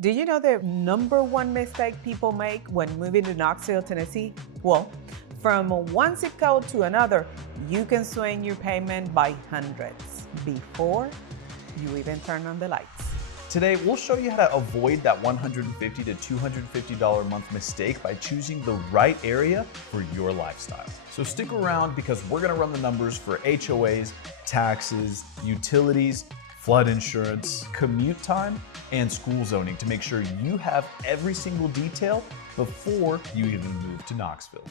Do you know the number one mistake people make when moving to Knoxville, Tennessee? Well, from one zip code to another, you can swing your payment by hundreds before you even turn on the lights. Today, we'll show you how to avoid that $150 to $250 a month mistake by choosing the right area for your lifestyle. So stick around because we're gonna run the numbers for HOAs, taxes, utilities, flood insurance, commute time, and school zoning to make sure you have every single detail before you even move to Knoxville.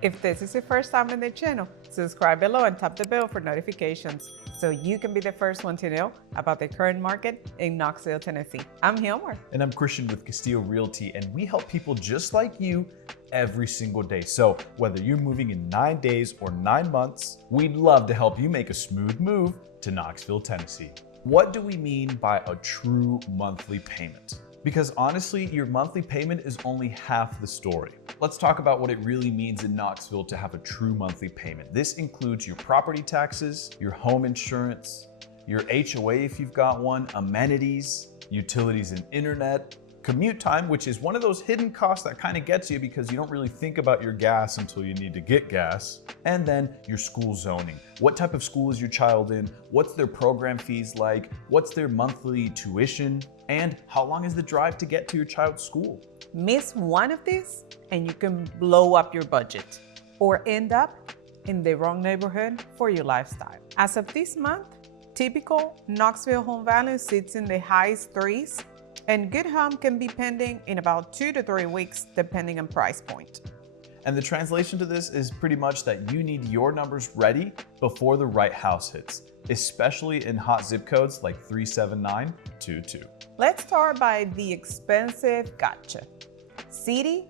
If this is your first time in the channel, subscribe below and tap the bell for notifications so you can be the first one to know about the current market in Knoxville, Tennessee. I'm Hilmar. And I'm Christian with Castillo Realty, and we help people just like you every single day. So whether you're moving in 9 days or 9 months, we'd love to help you make a smooth move to Knoxville, Tennessee. What do we mean by a true monthly payment? Because honestly, your monthly payment is only half the story. Let's talk about what it really means in Knoxville to have a true monthly payment. This includes your property taxes, your home insurance, your HOA if you've got one, amenities, utilities and internet, commute time, which is one of those hidden costs that kind of gets you because you don't really think about your gas until you need to get gas. And then your school zoning. What type of school is your child in? What's their program fees like? What's their monthly tuition? And how long is the drive to get to your child's school? Miss one of these and you can blow up your budget or end up in the wrong neighborhood for your lifestyle. As of this month, typical Knoxville home value sits in the high threes, and good home can be pending in about 2 to 3 weeks depending on price point. And the translation to this is pretty much that you need your numbers ready before the right house hits, especially in hot zip codes like 37922. Let's start by the expensive gotcha. City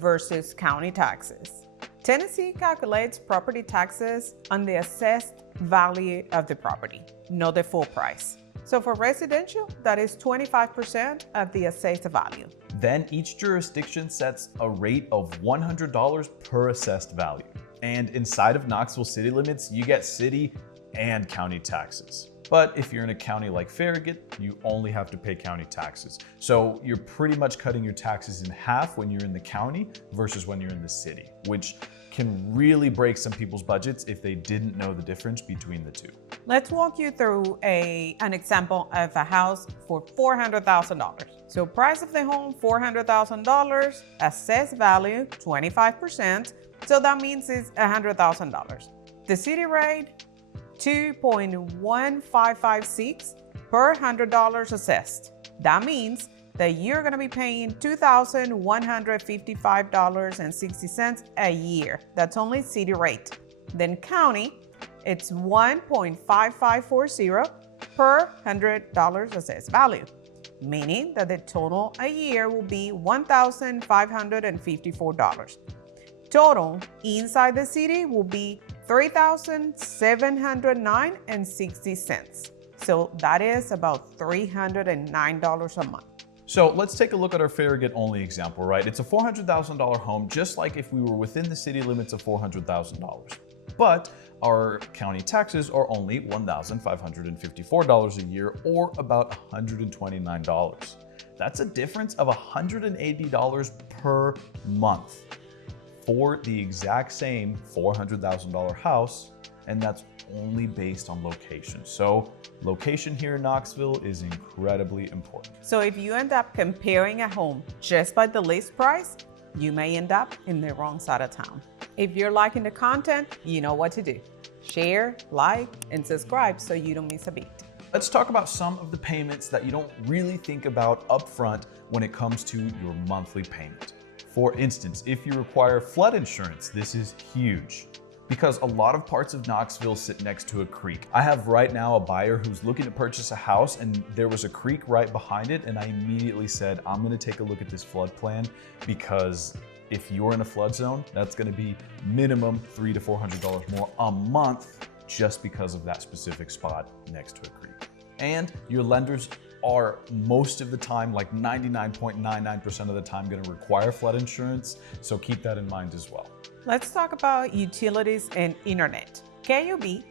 versus county taxes. Tennessee calculates property taxes on the assessed value of the property, not the full price. So for residential, that is 25% of the assessed value. Then each jurisdiction sets a rate of $100 per assessed value. And inside of Knoxville city limits, you get city and county taxes. But if you're in a county like Farragut, you only have to pay county taxes. So you're pretty much cutting your taxes in half when you're in the county versus when you're in the city, which can really break some people's budgets if they didn't know the difference between the two. Let's walk you through an example of a house for $400,000. So price of the home, $400,000, assessed value, 25%. So that means it's $100,000. The city rate, 2.1556 per $100 assessed. That means that you're gonna be paying $2,155.60 a year. That's only city rate. Then county, it's 1.5540 per $100 assessed value, meaning that the total a year will be $1,554. Total inside the city will be $3,709.60. So that is about $309 a month. So let's take a look at our Farragut only example, right? It's a $400,000 home, just like if we were within the city limits of $400,000. But our county taxes are only $1,554 a year, or about $129. That's a difference of $180 per month for the exact same $400,000 house, and that's only based on location. So location here in Knoxville is incredibly important. So if you end up comparing a home just by the list price, you may end up in the wrong side of town. If you're liking the content, you know what to do. Share, like, and subscribe so you don't miss a beat. Let's talk about some of the payments that you don't really think about upfront when it comes to your monthly payment. For instance, if you require flood insurance, this is huge, because a lot of parts of Knoxville sit next to a creek. I have right now a buyer who's looking to purchase a house and there was a creek right behind it, and I immediately said, I'm gonna take a look at this flood plan, because if you're in a flood zone, that's gonna be minimum $300 to $400 more a month just because of that specific spot next to a creek. And your lenders are most of the time, like 99.99% of the time, going to require flood insurance. So keep that in mind as well. Let's talk about utilities and internet. KUB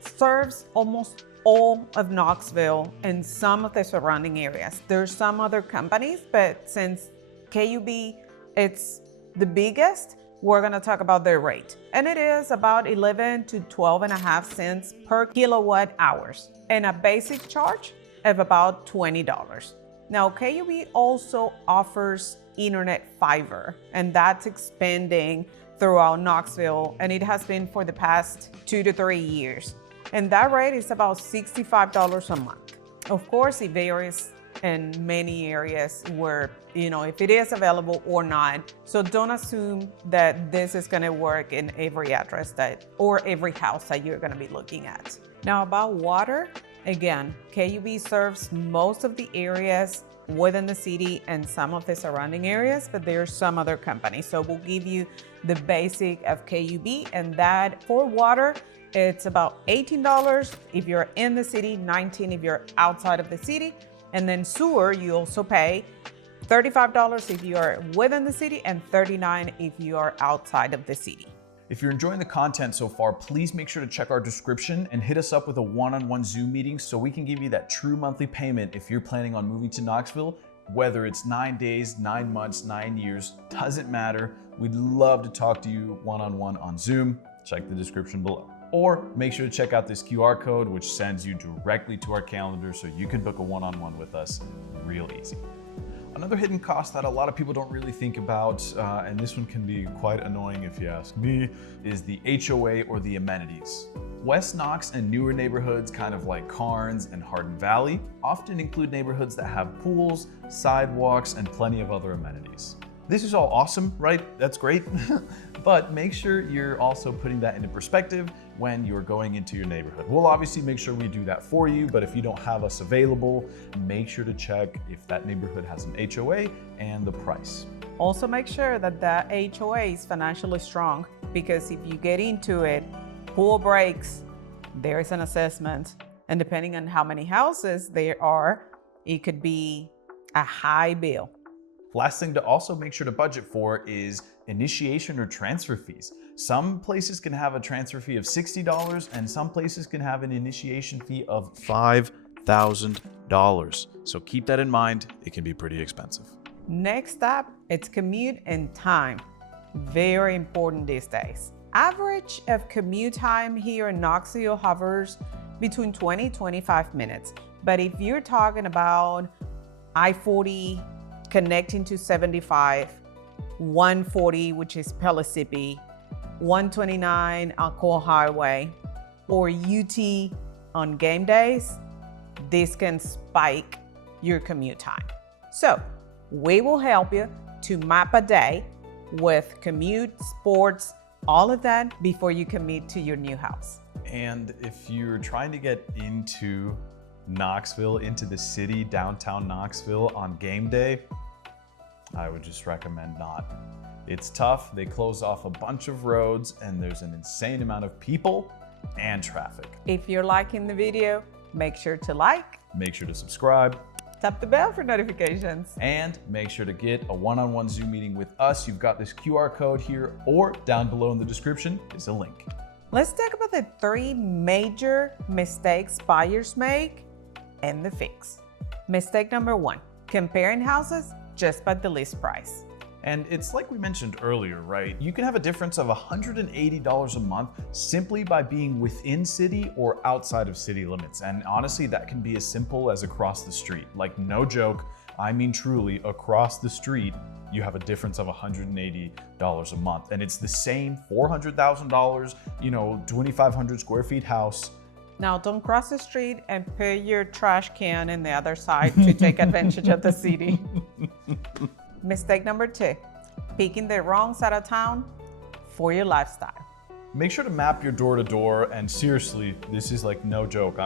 serves almost all of Knoxville and some of the surrounding areas. There's some other companies, but since KUB it's the biggest, we're going to talk about their rate. And it is about 11 to 12.5 cents per kilowatt hours and a basic charge of about $20. Now, KUB also offers internet fiber, and that's expanding throughout Knoxville, and it has been for the past 2 to 3 years. And that rate is about $65 a month. Of course, it varies in many areas where, if it is available or not. So don't assume that this is gonna work in every address or every house that you're gonna be looking at. Now about water, again, KUB serves most of the areas within the city and some of the surrounding areas, but there are some other companies. So we'll give you the basic of KUB, and that for water, it's about $18 if you're in the city, $19 if you're outside of the city. And then sewer, you also pay $35 if you are within the city and $39 if you are outside of the city. If you're enjoying the content so far, please make sure to check our description and hit us up with a one-on-one Zoom meeting so we can give you that true monthly payment if you're planning on moving to Knoxville. Whether it's 9 days, 9 months, 9 years, doesn't matter. We'd love to talk to you one-on-one on Zoom. Check the description below. Or make sure to check out this QR code, which sends you directly to our calendar so you can book a one-on-one with us real easy. Another hidden cost that a lot of people don't really think about, and this one can be quite annoying if you ask me, is the HOA or the amenities. West Knox and newer neighborhoods, kind of like Carnes and Hardin Valley, often include neighborhoods that have pools, sidewalks, and plenty of other amenities. This is all awesome, right? That's great. But make sure you're also putting that into perspective when you're going into your neighborhood. We'll obviously make sure we do that for you, but if you don't have us available, make sure to check if that neighborhood has an HOA and the price. Also make sure that the HOA is financially strong, because if you get into it, pool breaks, there is an assessment, and depending on how many houses there are, it could be a high bill. Last thing to also make sure to budget for is initiation or transfer fees. Some places can have a transfer fee of $60 and some places can have an initiation fee of $5,000. So keep that in mind. It can be pretty expensive. Next up, it's commute and time. Very important these days. Average of commute time here in Knoxville hovers between 20 to 25 minutes. But if you're talking about I-40 connecting to 75, 140, which is Pellissippi, 129 Alcoa Highway, or UT on game days, this can spike your commute time. So we will help you to map a day with commute, sports, all of that before you commit to your new house. And if you're trying to get into Knoxville, into the city, downtown Knoxville on game day, I would just recommend not. It's tough. They close off a bunch of roads and there's an insane amount of people and traffic. If you're liking the video, make sure to like, make sure to subscribe, tap the bell for notifications, and make sure to get a one-on-one Zoom meeting with us. You've got this QR code here or down below in the description is a link. Let's talk about the 3 major mistakes buyers make and the fix. Mistake number 1, comparing houses just by the list price. And it's like we mentioned earlier, right? You can have a difference of $180 a month simply by being within city or outside of city limits. And honestly, that can be as simple as across the street. Like, no joke, I mean truly, across the street, you have a difference of $180 a month. And it's the same $400,000, 2,500 square feet house. Now, don't cross the street and put your trash can in the other side to take advantage of the city. Mistake number 2, picking the wrong side of town for your lifestyle. Make sure to map your door to door, and seriously, this is like no joke.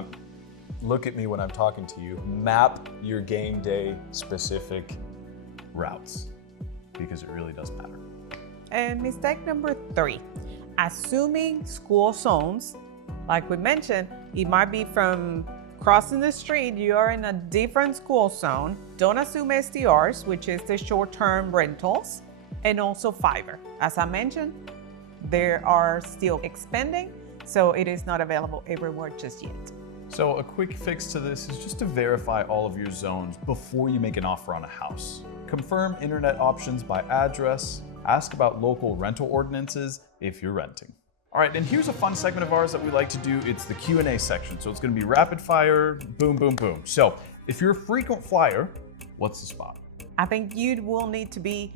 Look at me when I'm talking to you. Map your game day specific routes, because it really does matter. And mistake number 3, assuming school zones. Like we mentioned, it might be from crossing the street, you are in a different school zone. Don't assume STRs, which is the short-term rentals, and also Fiverr. As I mentioned, they are still expanding, so it is not available everywhere just yet. So a quick fix to this is just to verify all of your zones before you make an offer on a house. Confirm internet options by address. Ask about local rental ordinances if you're renting. All right, and here's a fun segment of ours that we like to do. It's the Q&A section. So it's gonna be rapid fire, boom, boom, boom. So if you're a frequent flyer, what's the spot? I think you will need to be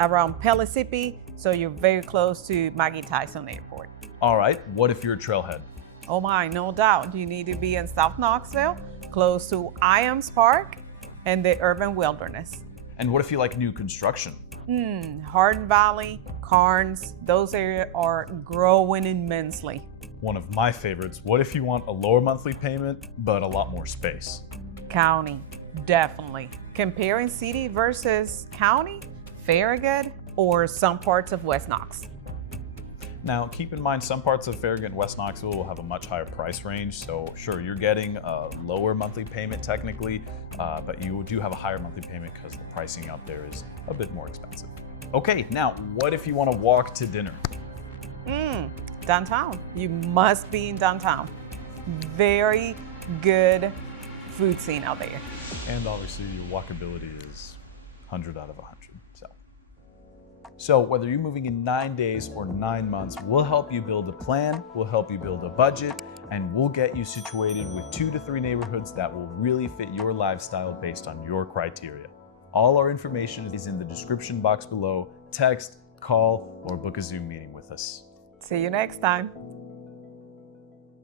around Pellissippi, so you're very close to Maggie Tyson Airport. All right, what if you're a trailhead? Oh my, no doubt. You need to be in South Knoxville, close to Iams Park and the urban wilderness. And what if you like new construction? Hardin Valley, Carnes, those areas are growing immensely. One of my favorites, what if you want a lower monthly payment, but a lot more space? County, definitely. Comparing city versus county, Farragut, or some parts of West Knox. Now, keep in mind, some parts of Farragut and West Knoxville will have a much higher price range. So sure, you're getting a lower monthly payment technically, but you do have a higher monthly payment because the pricing out there is a bit more expensive. Okay, now, what if you want to walk to dinner? Downtown. You must be in downtown. Very good food scene out there. And obviously, your walkability is 100 out of 100. So whether you're moving in 9 days or 9 months, we'll help you build a plan, we'll help you build a budget, and we'll get you situated with 2 to 3 neighborhoods that will really fit your lifestyle based on your criteria. All our information is in the description box below. Text, call, or book a Zoom meeting with us. See you next time.